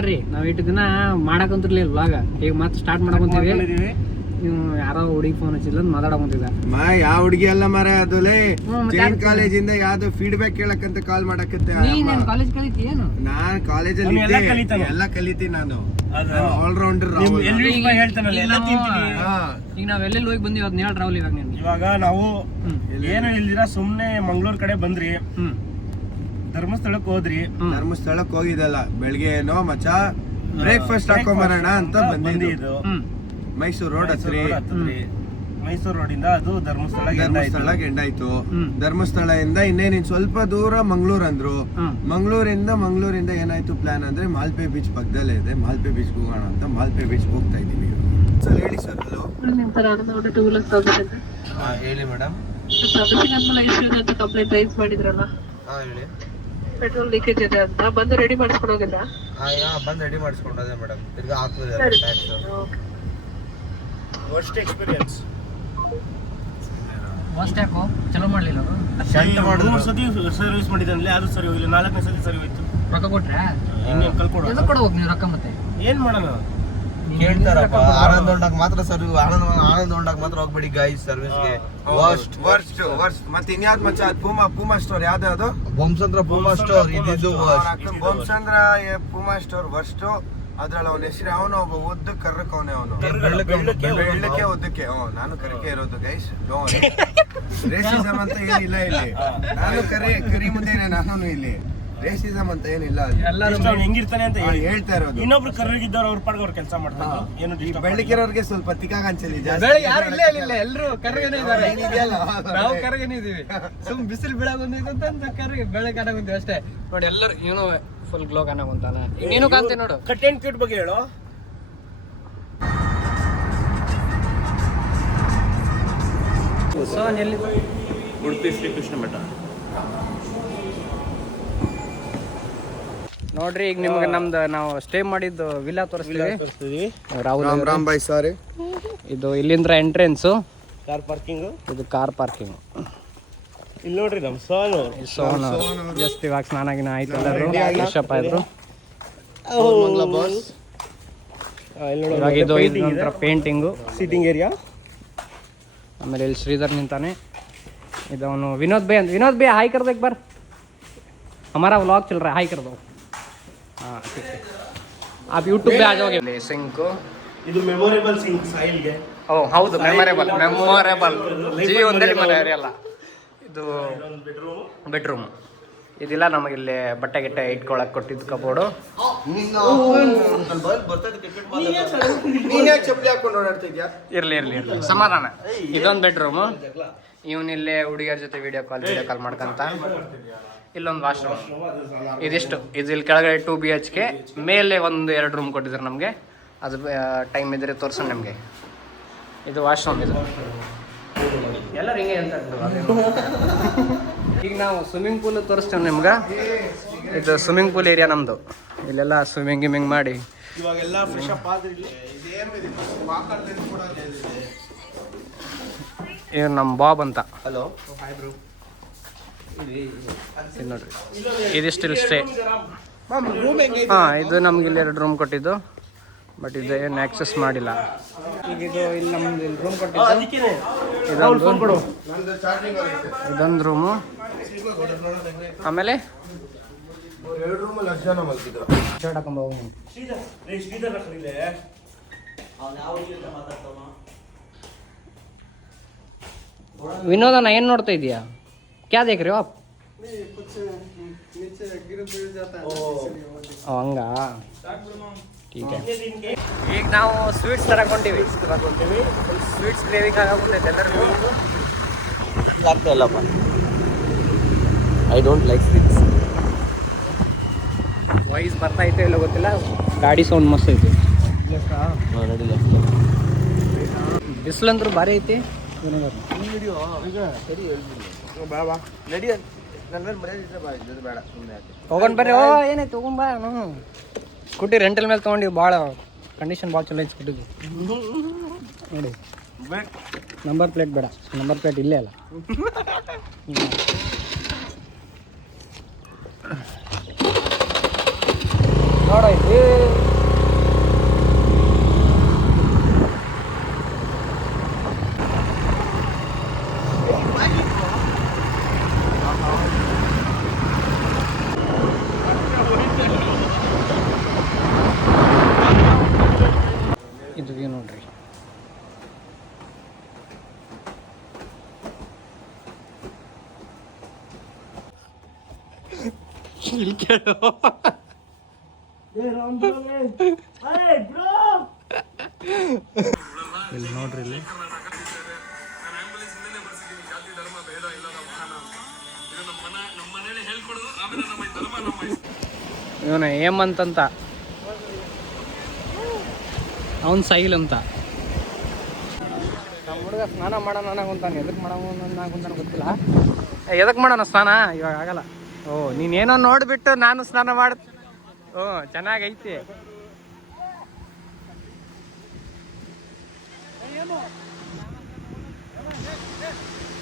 ನಮಸ್ಕಾರ ರೀ. ನಾವ್ ಇಟ್ಟು ದಿನ ಮಾಡಕಂತಿರ್ಲಿಲ್ಲ ವ್ಲಾಗ, ಈಗ ಮತ್ತೆ ಸ್ಟಾರ್ಟ್ ಮಾಡಕಂತೀವಿ. ನೀವು ಯಾರೋ ಹುಡುಗಿ ಫೋನ್ ಹಚ್ಚಿಲ್ಲ ಮಾತಾಡಕಂತಿದ್ದ. ಯಾವ ಹುಡುಗಿ ಅಲ್ಲ ಮಾರೇ, ಅದುಲೇ ಜೈನ್ ಕಾಲೇಜಿಂದ ಯಾವ್ದು ಫೀಡ್ಬ್ಯಾಕ್ ಕೇಳಕ್ಕಂತ ಕಾಲ್ ಮಾಡಕತ್ತೆ. ಕಾಲೇಜ್ ಕಲಿತಿ ಏನು? ನಾನ್ ಕಾಲೇಜಲ್ಲಿ ಎಲ್ಲ ಕಲಿತೀನಿ ನಾನು, ಆಲ್ ರೌಂಡರ್. ಈಗ ನಾವ್ ಎಲ್ಲೆಲ್ಲಿ ಹೋಗಿ ಬಂದಿವಿ ಅದನ್ನ ಹೇಳ್ ರಾಹುಲ್. ಇವಾಗ ನಾವು ಏನು ಇಲ್ದಿರ ಸುಮ್ನೆ ಮಂಗ್ಳೂರ್ ಕಡೆ ಬಂದ್ರಿ, ಧರ್ಮಸ್ಥಳಕ್ಕೆ ಹೋದ್ರಿ. ಧರ್ಮಸ್ಥಳಕ್ಕೆ ಹೋಗಿದಲ್ಲ, ಬೆಳಿಗ್ಗೆ ಏನೋ ಮಚ್ಚ ಬ್ರೇಕ್ಫಾಸ್ಟ್ ಹಾಕೊಂಬರೋಣ ಅಂತ ಬಂದಿದ್ದು. ಮೈಸೂರು ರೋಡ್ ಹತ್ರಿ, ಮೈಸೂರು ರೋಡಿಂದ ಅದು ಧರ್ಮಸ್ಥಳಕ್ಕೆ ಎಂಡಾಯ್ತು. ಧರ್ಮಸ್ಥಳದಿಂದ ಇನ್ನೇನಿನ್ ಸ್ವಲ್ಪ ದೂರ ಮಂಗ್ಳೂರ್ ಅಂದ್ರು. ಮಂಗ್ಳೂರಿಂದ ಏನಾಯ್ತು ಪ್ಲಾನ್ ಅಂದ್ರೆ ಮಾಲ್ಪೆ ಬೀಚ್ ಪಕ್ಕದಲ್ಲೇ ಇದೆ, ಮಾಲ್ಪೆ ಬೀಚ್ ಹೋಗೋಣ ಅಂತ ಮಾಲ್ಪೆ ಬೀಚ್ ಹೋಗ್ತಾ ಇದೀವಿ. ಸರ್ ಹೇಳಿ ಸರ್. ಹಲೋ ಹೇಳಿ ಮೇಡಮ್. ಕಂಪ್ಲೇಂಟ್ ರೈಸ್ ಮಾಡಿದ್ರಲ್ಲ, ಹೇಳಿ. ಪೆಟ್ರೋಲ್ ಲೀಕೇಜ್ ಇದೆ ಅಂತ ಬಂದು ರೆಡಿ ಮಾಡಿಸ್ಕೊಂಡು ಹೋಗಿದ್ದ? ಬಂದು ರೆಡಿ ಮಾಡಿಸ್ಕೊಂಡದೆ ಮೇಡಮ್. ತಿರ್ಗಾ ಹಾಕ್ತಿದ್ದಾರೆ. Worst experience. ಯಾಕೋ ಚಲೋ ಮಾಡ್ಲಿಲ್ಲ ಅವರು. 3 ಸತಿ ಸರ್ವಿಸ್ ಮಾಡಿದ್ರೆ ಅದು ಸರಿ ಹೋಗಿಲ್ಲ, 4ನೇ ಸತಿ ಸರಿ ಹೋಯ್ತು. ರೊಕ್ಕ ಕೊಟ್ರೆ ಇನ್ನೇನು ಕೊಡ್ಬೇಕು ನೀವು ರೊಕ್ಕ. ಮತ್ತೆ ಏನ್ ಮಾಡೋಣ? ಕೇಳ್ತಾರಪ್ಪ. ಆನಂದ್ ಹೊಂಡಾಗ ಮಾತ್ರ ಆನಂದ್ ಹೊಂಡಾಗ ಮಾತ್ರ ಹೋಗ್ಬೇಡಿ ಗೈಸ್ ಸರ್ವಿಸ್ಗೆ. ವರ್ಸ್ಟ್. ಮತ್ತೆ ಇನ್ಯಾವ್ದು ಮಚ್ಚ? ಪೂಮಾ ಸ್ಟೋರ್ ಯಾವ್ದು? ಅದು ಬೊಮ್ಸಂದ್ರ ಪೂಮಾ ಸ್ಟೋರ್. ಇದಿದ್ದು ಬೊಮ್ಸಂದ್ರ ಪೂಮಾ ಸ್ಟೋರ್ ವರ್ಸ್ಟ್. ಅದ್ರಲ್ಲಿ ಅವನ ಹೆಸರು ಅವನು ಒಬ್ಬ ಉದ್ದ ಕರ್ರಕ್ ಅವನೇ, ಅವನು ಬೆಳ್ಳಕ್ಕೆ ಉದ್ದಕ್ಕೆ. ನಾನು ಕರಿಕೆ ಇರೋದು ಗೈಸ್. ರೇಸಿಸಮ್ ಅಂತ ಏನಿಲ್ಲ ಇಲ್ಲಿ. ನಾನು ಕರಿ ಮುಂದೆನೆ, ನಾನು ಇಲ್ಲಿ ರೇಸಿಸಮ್ ಅಂತ ಏನಿಲ್ಲ. ಹೆಂಗಿರ್ತಾನೆ ಅಂತ ಹೇಳ್ತಾ ಇರೋದು. ಇನ್ನೊಬ್ರು ಕರ್ರಗಿದ್ದವ್ರು ಅವ್ರ ಪಾಡ್ಗೆ ಅವ್ರು ಕೆಲಸ ಮಾಡ್ತಾರೆ. ಏನು ಬೆಳ್ಳಕ್ಕಿರೋರ್ಗೆ ಸ್ವಲ್ಪ ತಿಕ್ಕಾಗಂಚಲಿ ಜಾಸ್ತಿ. ಎಲ್ಲರೂ ಕರ್ರಗೇನೆ ಇದ್ದಾರೆ, ನಾವು ಕರ್ರಗೇನೆ ಇದೀವಿ. ಸುಮ್ ಬಿಸಿಲು ಬೀಳಾಗ ಬಂದಿದ್ದಂತ ಕರ್ರಗೆ ಬೆಳೆ ಕಾಣ ಬಂದಿವಿ ಅಷ್ಟೇ. ನೋಡಿ ಎಲ್ಲರೂ ಇವನು ಫುಲ್ ಗ್ಲೋ ಕಾಣ ಕುಂತಾನ. ನೀನು ಕಾಂತೆ ನೋಡು. ಕಟ್ ಅಂಡ್ ಕ್ಯೂಟ್ ಬಗ್ಗೆ ಹೇಳು. ಉಡುಪಿ ಶ್ರೀಕೃಷ್ಣ ಮಠ ನೋಡ್ರಿ. ಈಗ ನಿಮ್ಗೆ ನಮ್ದು ನಾವು ಸ್ಟೇ ಮಾಡಿದ್ದು ವಿಲ್ಲಾ ತೋರಿಸ್ತೀವಿ. ರಾಮ್ ಬಾಯ್ ಸಾರಿ. ಇದು ಇಲ್ಲಿಂದ ಎಂಟ್ರೆನ್ಸು, ಕಾರ್ ಪಾರ್ಕಿಂಗ್. ಇದು ಕಾರ್ ಪಾರ್ಕಿಂಗ್. ಇಲ್ಲಿ ನೋಡ್ರಿ ನಮ್ ಸೋನು ಜಸ್ಟ್ ಇವಾಗ ಸ್ನಾನ ಆಯ್ತು, ಎಲ್ಲರೂ ಫ್ರೆಶಪ್ ಆಯ್ತು. ಇವಾಗ ಇದು ಒಂಥರ ಪೇಂಟಿಂಗು, ಸಿಟ್ಟಿಂಗ್ ಏರಿಯಾ. ಆಮೇಲೆ ಇಲ್ಲಿ ಶ್ರೀಧರ್ ನಿಂತಾನೆ. ಇದು ಅವನು ವಿನೋದ್ ಭೈ ಹಾಯ್ कर दो एक बार, हमारा व्लॉग चल रहा है, हाय कर दो. हाँ ठीक है, आप यूट्यूब पे आ जाओगे. सिंक ಇದು ಮೆಮೊರೇಬಲ್ ಸಿಂಕ್ ಸಾಯಿಲ್ಗೆ. ಓ ಹೌದು, ಮೆಮೊರೇಬಲ್ ಜೀವನದಲ್ಲಿ ಮರೆಯಲ್ಲ. ಇದು ಬೆಡ್ರೂಮ್. ಇದಿಲ್ಲ ನಮಗಿಲ್ಲಿ ಬಟ್ಟೆ ಗಿಟ್ಟೆ ಇಟ್ಕೊಳಕ್ ಕೊಟ್ಟಿದ್ದು ಕಬೋರ್ಡು. ಇರ್ಲಿ ಸಮಾಧಾನ. ಇದೊಂದು ಬೆಡ್ರೂಮು. ಇವನಿಲ್ಲೇ ಹುಡುಗಿಯರ ಜೊತೆ ವಿಡಿಯೋ ಕಾಲ್ ಮಾಡ್ಕಂತ. ಇಲ್ಲೊಂದು ವಾಶ್ರೂಮ್. ಇದಿಷ್ಟು. ಇದು ಇಲ್ಲಿ ಕೆಳಗಡೆ 2 BHK, ಮೇಲೆ 1-2 ರೂಮ್ ಕೊಟ್ಟಿದ್ದಾರೆ ನಮಗೆ. ಅದು ಟೈಮ್ ಇದ್ರೆ ತೋರ್ಸೋಣ ನಿಮಗೆ. ಇದು ವಾಶ್ರೂಮ್. ಇದು ಎಲ್ಲರೂ ಹಿಂಗೆ ಹೇಳ್ತಾರೆ. ಈಗ ನಾವು ಸ್ವಿಮ್ಮಿಂಗ್ ಪೂಲ್ ತೋರಿಸ್ತೇವೆ ನಿಮ್ಗೆ. ಇದು ಸ್ವಿಮ್ಮಿಂಗ್ ಪೂಲ್ ಏರಿಯಾ ನಮ್ಮದು. ಇಲ್ಲೆಲ್ಲ ಸ್ವಿಮ್ಮಿಂಗ್ ಮಾಡಿ ಇವಾಗೆಲ್ಲ ಫ್ರೆಶ್ ಅಪ್ ಆದ್ರಿ. ಇವ್ ನಮ್ಮ ಬಾಬ್ ಅಂತ. ಹಲೋ ಇದು ನೋಡ್ರಿ, ಇದಿಷ್ಟು ಇಲ್ಲಿ ಸ್ಟೇ. ಇದು ನಮ್ಗೆ ಇಲ್ಲಿ 2 ರೂಮ್ ಕೊಟ್ಟಿದ್ದು, ಬಟ್ ಇದು ಏನು ಆಕ್ಸೆಸ್ ಮಾಡಿಲ್ಲ. ಈಗ ಇದು ಇಲ್ಲಿ ನಮ್ದು ಇಲ್ಲಿ ರೂಮ್ ಕೊಟ್ಟಿದ್ದು. ಇದೊಂದು ರೂಮು. ಆಮೇಲೆ ವಿನೋದನ ಏನ್ ನೋಡ್ತಾ ಇದೀಯಾ? ಕ್ಯಾ ದೇಖ್ ರೇ ಹೋ ಆಪ್? ಹಂಗ ठीक है. ಈಗ ನಾವು ಸ್ವೀಟ್ಸ್ ತರಕೊಂತೀವಿ. ಸ್ವೀಟ್ಸ್ ಕ್ರೇವಿಂಗ್ ಆಗಾಗ್ಬಿಟ್ಟೈತೆ ಎಲ್ಲರಿಗೂ. ಆಗ್ತಾ ಇಲ್ಲಪ್ಪ. I don't like sweets. Voice ಬರ್ತಾ ಐತೆ ಇಲ್ಲ ಗೊತ್ತಿಲ್ಲ. ಗಾಡಿ ಸೌಂಡ್ ಮಸ್ತ್ ಐತಿ. ಬಿಸಿಲಂದ್ರೂ ಭಾರಿ ಐತಿ. ಹೋಗೋಣ ಬರ್ರಿ. ಏನಾಯ್ತು ಹೋಗೋಣ ಬಾ. ಸ್ಕೂಟಿ ರೆಂಟಲ್ ಮೇಲೆ ತೊಗೊಂಡಿವಿ. ಭಾಳ ಕಂಡೀಷನ್ ಭಾಳ ಚಲೋ ಐತಿ ಸ್ಕೂಟಿದು. ನೋಡಿ, ನಂಬರ್ ಪ್ಲೇಟ್ ಬೇಡ, ನಂಬರ್ ಪ್ಲೇಟ್ ಇಲ್ಲೇ ಅಲ್ಲ. ನೋಡ ಇಲ್ಲಿ ಇದು view ನೋಡ್ರಿ. ಇಲ್ಲಿ ಕೇಳು. ಇಲ್ಲಿ ನೋಡ್ರಿ ಇಲ್ಲಿ ಇವನ ಹೇಮಂತ್ ಅಂತ, ಅವನ್ ಸೈಲ್ ಅಂತ. ನಮ್ಮ ಹುಡುಗ ಸ್ನಾನ ಮಾಡೋಣ ಅನ್ನಕೊಂತಾನೆ. ಎದಕ್ಕೆ ಮಾಡೋಣ ಗೊತ್ತಿಲ್ಲ. ಎದಕ್ಕೆ ಮಾಡೋಣ ಸ್ನಾನ ಇವಾಗ ಆಗಲ್ಲ. ಓ ನೀನೇನೋ ನೋಡ್ಬಿಟ್ಟು ನಾನು ಸ್ನಾನ ಮಾಡ. ಓ ಚೆನ್ನಾಗೈತಿ.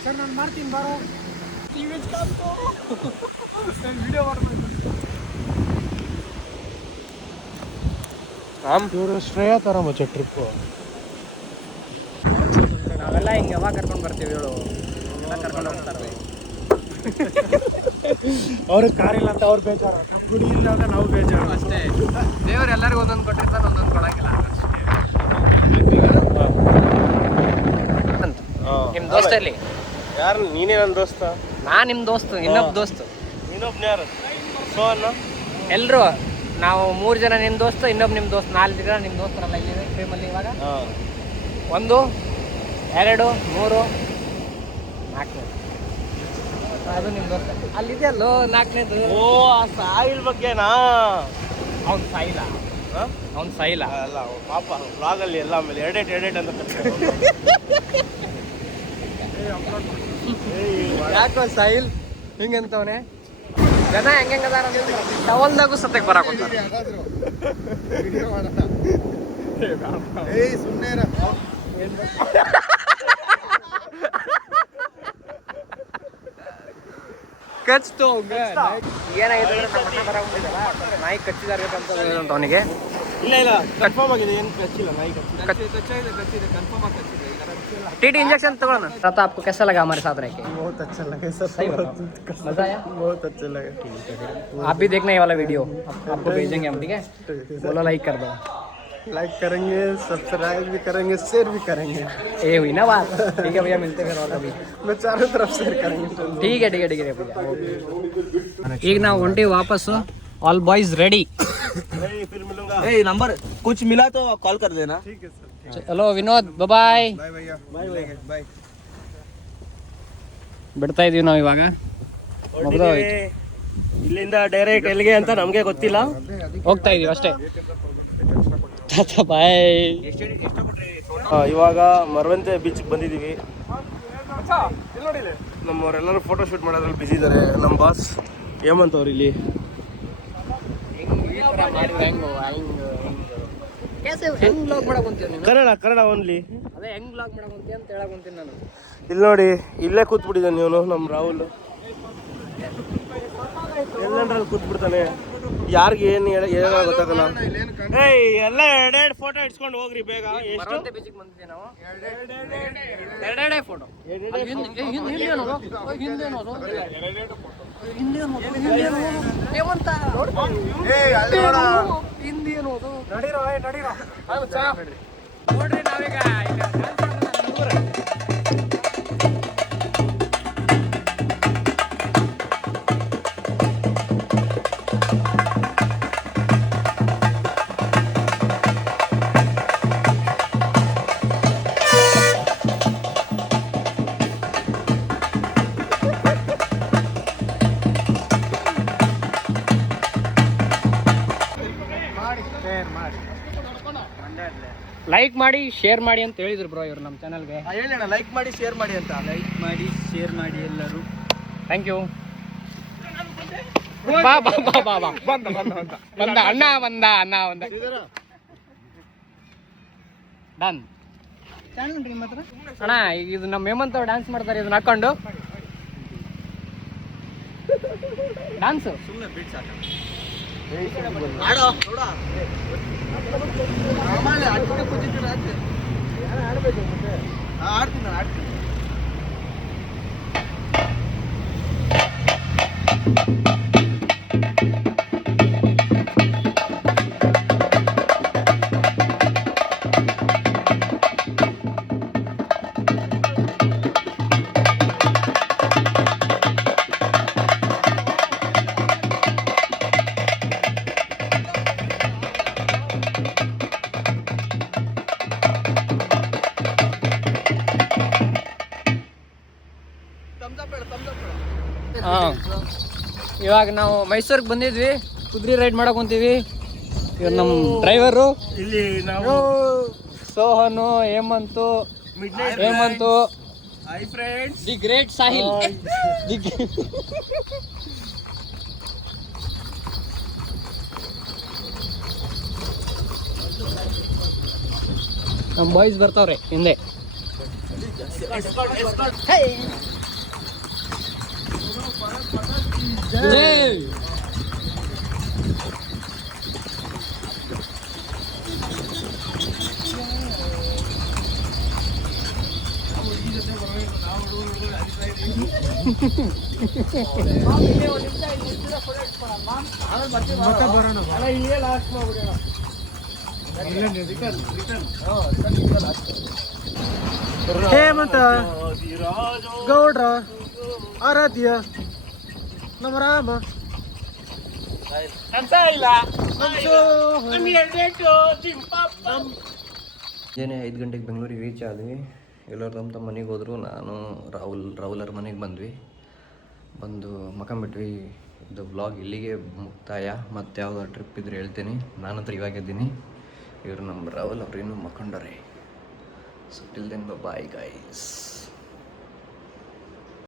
ಸರ್ ನಾನು ಮಾಡ್ತೀನಿ ಬಾರೋ. ವಿಡಿಯೋ ಮಾಡ್ತೀನಿ. ಇವರು ಶ್ರೇಯ ತರ ಮಚ್ಚ ಟ್ರಿಪ್ಪು. ನಾವೆಲ್ಲ ಹಿಂಗೆ ಯಾವಾಗ ಕರ್ಕೊಂಡು ಬರ್ತೀವಿ ಹೇಳು. ಎಲ್ಲ ಕರ್ಕೊಂಡು ಹೋಗ್ತಾರೆ. ಅವ್ರಿಗೆ ಕಾರಿಲ್ಲ ಅಂತ ಅವ್ರು ಬೇಜಾರು, ಗುಡಿ ಇಲ್ಲ ಅಂದ್ರೆ ನಾವು ಬೇಜಾರು ಅಷ್ಟೇ. ದೇವ್ರು ಎಲ್ಲರಿಗೂ ಒಂದೊಂದು ಕೊಟ್ಟಿರ್ತಾನೆ, ಒಂದೊಂದು ಕೊಡಂಗಿಲ್ಲ ಅಂತ. ನಿಮ್ಮ ದೋಸ್ತ ಎಲ್ಲಿ? ಯಾರು? ನೀನೇ ನನ್ನ ದೋಸ್ತ. ನಾ ನಿಮ್ಮ ದೋಸ್ತು, ಇನ್ನೊಬ್ಬ ದೋಸ್ತು. ಇನ್ನೊಬ್ನ ಯಾರು? ಸೋನ್ನ. ಎಲ್ಲರೂ ನಾವು 3 ಜನ ನಿಮ್ಮ ದೋಸ್ತು, ಇನ್ನೊಬ್ಬ ನಿಮ್ಮ ದೋಸ್ತು. 4 ಜನ ನಿಮ್ಮ ದೋಸ್ತರಲ್ಲ ಇಲ್ಲಿ ಫ್ರೇಮಲ್ಲಿ ಇವಾಗ. 1 2 3 4 ಅದು ನಿಮ್ಮ ದೋಸ್ತ. ಅಲ್ಲಿದೆಯಲ್ಲೋ 4ನೇದು. ಓ ಆ ಸಾಯಿಲ್ ಬಗ್ಗೆನಾ? ಅವ್ನು ಸಾಯಿಲ್ಲ, ಅವ್ನು ಸಾಯಿಲ್ಲ. ಅಲ್ಲ ಪಾಪ ಬ್ಲಾಗಲ್ಲಿ ಎಲ್ಲ ಆಮೇಲೆ ಎಡೆಟ್ ಅಂತ ಕರ್ತಾರೆ. ಯಾಕೋ ಸಾಯಿಲ್ ಹಿಂಗಂತವನೆ. ಜನ ಹೆಂಗದಾರ ಟವಲ್ದಾಗೂ ಸತ್ಯಕ್ಕೆ ಬರಾಕೊಂತ. ಕಚ್ತು ಏನಾಗಿದೆ ನಾಯಿ ಕಚ್ಚಿದಾರ ಅಂತ ಅವನಿಗೆ. ಇಲ್ಲ ಕನ್ಫರ್ಮ್ ಆಗಿದೆ, ಏನು ಕಚ್ಚಿಲ್ಲ, ನಾಯಿ ಕಚ್ಚಿದೆ. TT injection तगड़ना। तो आपको कैसा लगा हमारे साथ रह के? बहुत अच्छा लगा सर, मजा आया? बहुत अच्छा लगा। आप भी देखना ये वाला वीडियो, आपको भेजेंगे हम, ठीक है? बोलो लाइक कर दो। लाइक करेंगे, सब्सक्राइब भी करेंगे, शेयर भी करेंगे। ये हुई ना बात। ठीक है भैया, मिलते हैं फिर और कभी। मैं चारों तरफ शेयर करेंगे। ठीक है भैया। ಈಗ ನಾವು ಹೊಂಟಿವಿ ವಾಪಸ್ಸು. All boys ready. फिर मिलूंगा। नंबर कुछ मिला तो कॉल कर देना। ठीक है सर। ಹಲೋ ವಿನೋದ್, ಬಾಯ್. बाय भैया, बाय। ಬಿಡ್ತಾ ಇದೀವಿ ನಾವು ಇವಾಗ. ಇಲ್ಲಿಂದ ಡೈರೆಕ್ಟ್ ಎಲ್ಲಿಗೆ ಅಂತ ನಮಗೆ ಗೊತ್ತಿಲ್ಲ, ಹೋಗ್ತಾ ಇದೀವಿ ಅಷ್ಟೇ. ಬಾಯ್. ಇವಾಗ ಮರವಂತೆ ಬೀಚ್ ಬಂದಿದ್ದೀವಿ. ನಮ್ಮವರೆಲ್ಲರೂ ಫೋಟೋ ಶೂಟ್ ಮಾಡೋದ್ರಲ್ಲಿ ಬಿಸಿ ಇದ್ದಾರೆ. ನಮ್ಮ ಬಾಸ್ ಹೇಮಂತ್ ಅವ್ರು ಇಲ್ಲಿ. ಹೆಂಗ್ ಬ್ಲಾಗ್ ಮಾಡಕೊಂತೀವಿ ನೀನು? ಕನ್ನಡ ಓನ್ಲಿ. ಅದೇ ಹೆಂಗ್ ಬ್ಲಾಗ್ ಮಾಡಕೊಂತೀವಿ ಅಂತ ಹೇಳಕೊಂತೀನಿ ನಾನು. ಇಲ್ಲಿ ನೋಡಿ, ಇಲ್ಲೇ ಕೂತ್ಬಿಟ್ಟಿದ್ದಾನೆ ಇವನು, ನಮ್ಮ ರಾಹುಲ್. ಎಲ್ಲಂದ್ರಲ್ಲಿ ಕೂತ್ಬಿಡ್ತಾನೆ, ಯಾರಿಗೆ ಏನು ಹೇಳ ಗೊತ್ತಾಗಲ್ಲ. ಏಯ್ ಎಲ್ಲ ಎರಡೆರಡು ಫೋಟೋ ಇಟ್ಸ್ಕೊಂಡು ಹೋಗ್ರಿ ಬೇಗ. ಎಷ್ಟು ಬೀಚಿಗೆ ಬಂದಿದ್ದೀವಿ ನಾವು. ಎರಡೆರಡೇ ಫೋಟೋ. ಹಿಂದೆ ಅನ್ನೋದು ನಡೀರೋ ನೋಡ್ರಿ. ನಾವೀಗ ಲೈಕ್ ಮಾಡಿ ಶೇರ್ ಮಾಡಿ ಅಂತ ಹೇಳಿದ್ರು ಬ್ರೋ ಇವ್ರು ನಮ್ಮ ಚಾನಲ್ಗೆ. ಹೇಳೋಣ, ಲೈಕ್ ಮಾಡಿ ಶೇರ್ ಮಾಡಿ ಅಂತ. ಲೈಕ್ ಮಾಡಿ ಶೇರ್ ಮಾಡಿ ಎಲ್ಲರೂ. Thank you. ಬಾ ಬಂದ ಅಣ್ಣ ಬಂದ ಡನ್. ಅಣ್ಣ ಇದು ನಮ್ಮ ಹೇಮಂತ್ ಅವ್ರು ಡ್ಯಾನ್ಸ್ ಮಾಡ್ತಾರೆ, ಇದನ್ನ ಹಾಕೊಂಡು ಡ್ಯಾನ್ಸ್. ಹಾಂ ಇವಾಗ ನಾವು ಮೈಸೂರಿಗೆ ಬಂದಿದ್ವಿ, ಕುದುರೆ ರೈಡ್ ಮಾಡಕ್ ಹೊಂತೀವಿ. ಇವ್ರು ನಮ್ಮ ಡ್ರೈವರು ಇಲ್ಲಿ ನಾವು Sohan, Hemant, hi friends, the great Sahil. ನಮ್ಮ ಬಾಯ್ಸ್ ಬರ್ತಾವ್ರೆ ಹಿಂದೆ. ಹೇಮಂತ ಗೌಡ್ರ ಆರಾಧ್ಯ ನಮ್ಮ ರಾಮ ಏನೇ 5 ಗಂಟೆಗೆ ಬೆಂಗಳೂರಿಗೆ ರೀಚ್ ಆದ್ವಿ. ಎಲ್ಲರೂ ತಮ್ಮ ಮನೆಗೆ ಹೋದ್ರು. ನಾನು ರಾಹುಲರ ಮನೆಗೆ ಬಂದು ಮಕ್ಕಂಬಿಟ್ವಿ. ಇದು ವ್ಲಾಗ್ ಇಲ್ಲಿಗೆ ಮುಕ್ತಾಯ. ಮತ್ತೆ ಯಾವುದಾದ್ರು ಟ್ರಿಪ್ ಇದ್ರೆ ಹೇಳ್ತೀನಿ. ನಾನಂತರ ಇವಾಗಿದ್ದೀನಿ. ಇವರು ನಮ್ಮ ರಾಹುಲ್ ಅವ್ರು ಇನ್ನೂ ಮಕ್ಕಂಡರೆ. So till then bye guys.